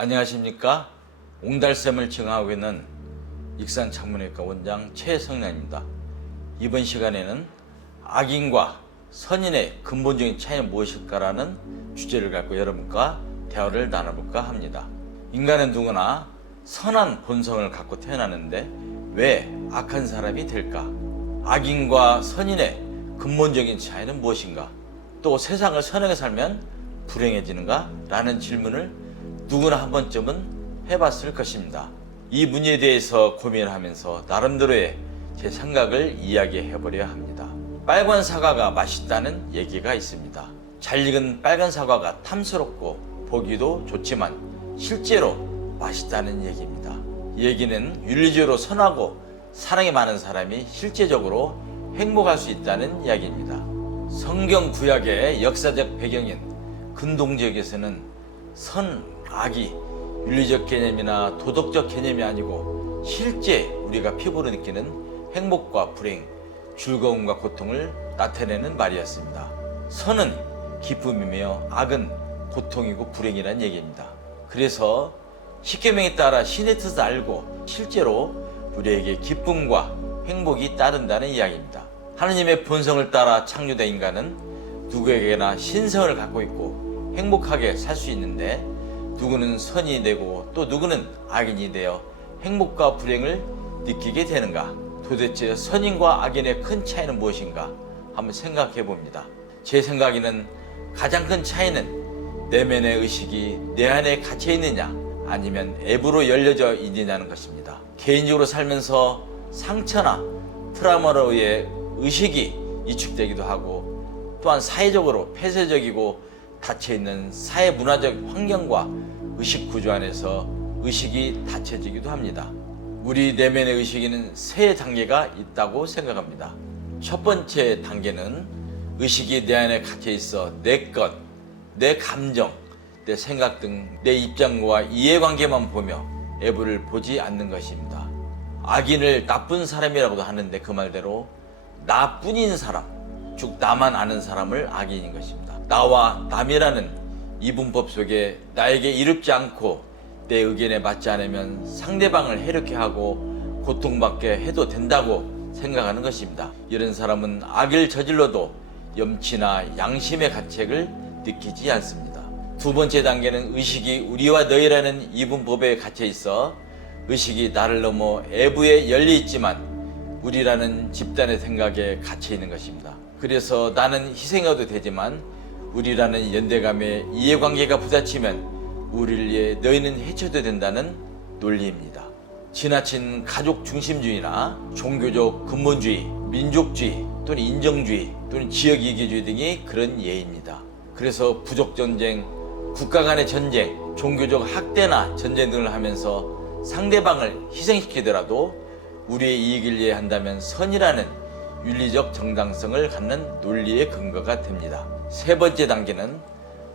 안녕하십니까? 옹달샘을 증하고 있는 익산창문외과 원장 최성량입니다. 이번 시간에는 악인과 선인의 근본적인 차이는 무엇일까라는 주제를 갖고 여러분과 대화를 나눠볼까 합니다. 인간은 누구나 선한 본성을 갖고 태어났는데 왜 악한 사람이 될까? 악인과 선인의 근본적인 차이는 무엇인가? 또 세상을 선하게 살면 불행해지는가? 라는 질문을 누구나 한 번쯤은 해봤을 것입니다. 이 문제에 대해서 고민하면서 나름대로의 제 생각을 이야기해보려 합니다. 빨간 사과가 맛있다는 얘기가 있습니다. 잘 익은 빨간 사과가 탐스럽고 보기도 좋지만 실제로 맛있다는 얘기입니다. 이 얘기는 윤리적으로 선하고 사랑이 많은 사람이 실제적으로 행복할 수 있다는 이야기입니다. 성경 구약의 역사적 배경인 근동지역에서는 선, 악이 윤리적 개념이나 도덕적 개념이 아니고 실제 우리가 피부로 느끼는 행복과 불행, 즐거움과 고통을 나타내는 말이었습니다. 선은 기쁨이며 악은 고통이고 불행이라는 얘기입니다. 그래서 십계명에 따라 신의 뜻을 알고 실제로 우리에게 기쁨과 행복이 따른다는 이야기입니다. 하느님의 본성을 따라 창조된 인간은 누구에게나 신성을 갖고 있고 행복하게 살 수 있는데 누구는 선이 되고 또 누구는 악인이 되어 행복과 불행을 느끼게 되는가? 도대체 선인과 악인의 큰 차이는 무엇인가? 한번 생각해 봅니다. 제 생각에는 가장 큰 차이는 내면의 의식이 내 안에 갇혀 있느냐 아니면 앱으로 열려져 있느냐는 것입니다. 개인적으로 살면서 상처나 트라우마로 의해 의식이 이축되기도 하고 또한 사회적으로 폐쇄적이고 닫혀있는 사회 문화적 환경과 의식 구조 안에서 의식이 닫혀지기도 합니다. 우리 내면의 의식에는 세 단계가 있다고 생각합니다. 첫 번째 단계는 의식이 내 안에 갇혀 있어 내 것, 내 감정, 내 생각 등 내 입장과 이해관계만 보며 애부를 보지 않는 것입니다. 악인을 나쁜 사람이라고도 하는데 그 말대로 나뿐인 사람, 즉 나만 아는 사람을 악인인 것입니다. 나와 남이라는 이분법 속에 나에게 이롭지 않고 내 의견에 맞지 않으면 상대방을 해롭게 하고 고통받게 해도 된다고 생각하는 것입니다. 이런 사람은 악을 저질러도 염치나 양심의 가책을 느끼지 않습니다. 두 번째 단계는 의식이 우리와 너희라는 이분법에 갇혀 있어 의식이 나를 넘어 애부에 열려 있지만 우리라는 집단의 생각에 갇혀 있는 것입니다. 그래서 나는 희생해도 되지만 우리라는 연대감에 이해관계가 부딪히면 우리를 위해 너희는 해쳐도 된다는 논리입니다. 지나친 가족 중심주의나 종교적 근본주의, 민족주의 또는 인정주의 또는 지역이기주의 등이 그런 예입니다. 그래서 부족전쟁, 국가 간의 전쟁, 종교적 학대나 전쟁 등을 하면서 상대방을 희생시키더라도 우리의 이익을 위해 한다면 선이라는 윤리적 정당성을 갖는 논리의 근거가 됩니다. 세 번째 단계는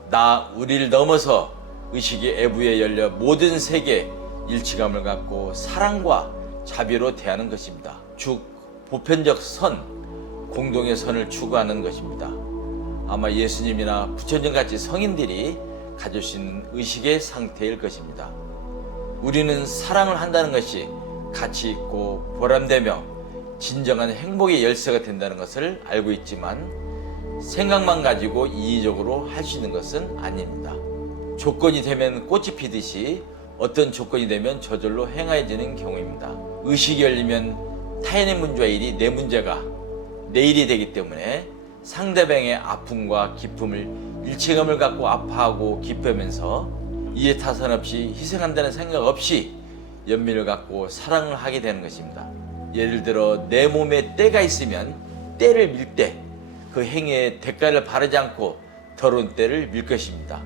나 우리를 넘어서 의식이 애부에 열려 모든 세계 일치감을 갖고 사랑과 자비로 대하는 것입니다. 즉 보편적 선, 공동의 선을 추구하는 것입니다. 아마 예수님이나 부처님같이 성인들이 가질 수 있는 의식의 상태일 것입니다. 우리는 사랑을 한다는 것이 가치 있고 보람되며 진정한 행복의 열쇠가 된다는 것을 알고 있지만 생각만 가지고 이의적으로 할 수 있는 것은 아닙니다. 조건이 되면 꽃이 피듯이 어떤 조건이 되면 저절로 행해지는 경우입니다. 의식이 열리면 타인의 문제와 일이 내 문제가 내 일이 되기 때문에 상대방의 아픔과 기쁨을 일체감을 갖고 아파하고 기뻐하면서 이해 타산 없이 희생한다는 생각 없이 연민을 갖고 사랑을 하게 되는 것입니다. 예를 들어 내 몸에 때가 있으면 때를 밀 때 그 행위의 대가를 바라지 않고 더러운 때를 밀 것입니다.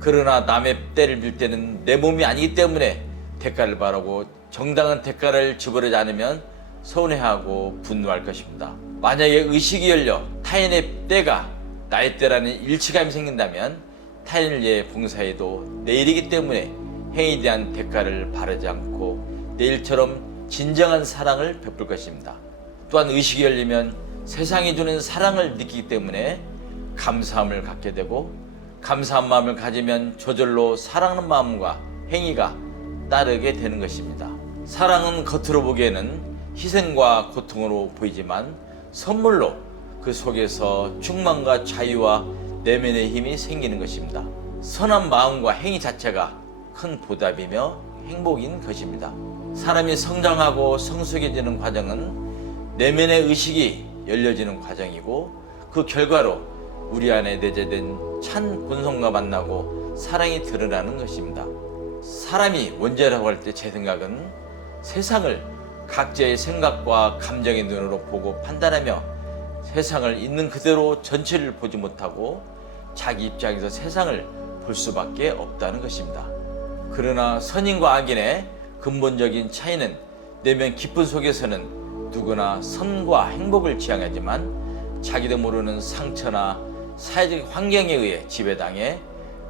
그러나 남의 때를 밀 때는 내 몸이 아니기 때문에 대가를 바라고 정당한 대가를 지불하지 않으면 서운해하고 분노할 것입니다. 만약에 의식이 열려 타인의 때가 나의 때라는 일치감이 생긴다면 타인을 위해 봉사해도 내 일이기 때문에 행위에 대한 대가를 바라지 않고 내 일처럼 진정한 사랑을 베풀 것입니다. 또한 의식이 열리면 세상이 주는 사랑을 느끼기 때문에 감사함을 갖게 되고 감사한 마음을 가지면 저절로 사랑하는 마음과 행위가 따르게 되는 것입니다. 사랑은 겉으로 보기에는 희생과 고통으로 보이지만 선물로 그 속에서 충만과 자유와 내면의 힘이 생기는 것입니다. 선한 마음과 행위 자체가 큰 보답이며 행복인 것입니다. 사람이 성장하고 성숙해지는 과정은 내면의 의식이 열려지는 과정이고 그 결과로 우리 안에 내재된 찬 본성과 만나고 사랑이 드러나는 것입니다. 사람이 원죄라고 할 때 제 생각은 세상을 각자의 생각과 감정의 눈으로 보고 판단하며 세상을 있는 그대로 전체를 보지 못하고 자기 입장에서 세상을 볼 수밖에 없다는 것입니다. 그러나 선인과 악인의 근본적인 차이는 내면 깊은 속에서는 누구나 선과 행복을 지향하지만 자기도 모르는 상처나 사회적 환경에 의해 지배당해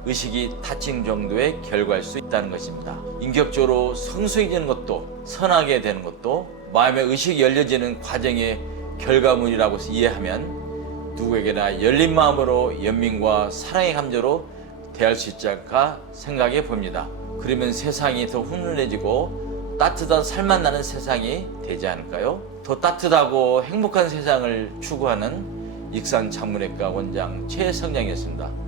의식이 닫힌 정도에 결과일 수 있다는 것입니다. 인격적으로 성숙해지는 것도 선하게 되는 것도 마음의 의식이 열려지는 과정의 결과물이라고 이해하면 누구에게나 열린 마음으로 연민과 사랑의 감정으로 대할 수 있지 않을까 생각해 봅니다. 그러면 세상이 더 훈훈해지고 따뜻한 살맛 나는 세상이 되지 않을까요? 더 따뜻하고 행복한 세상을 추구하는 익산 장문외과 원장 최성량이었습니다.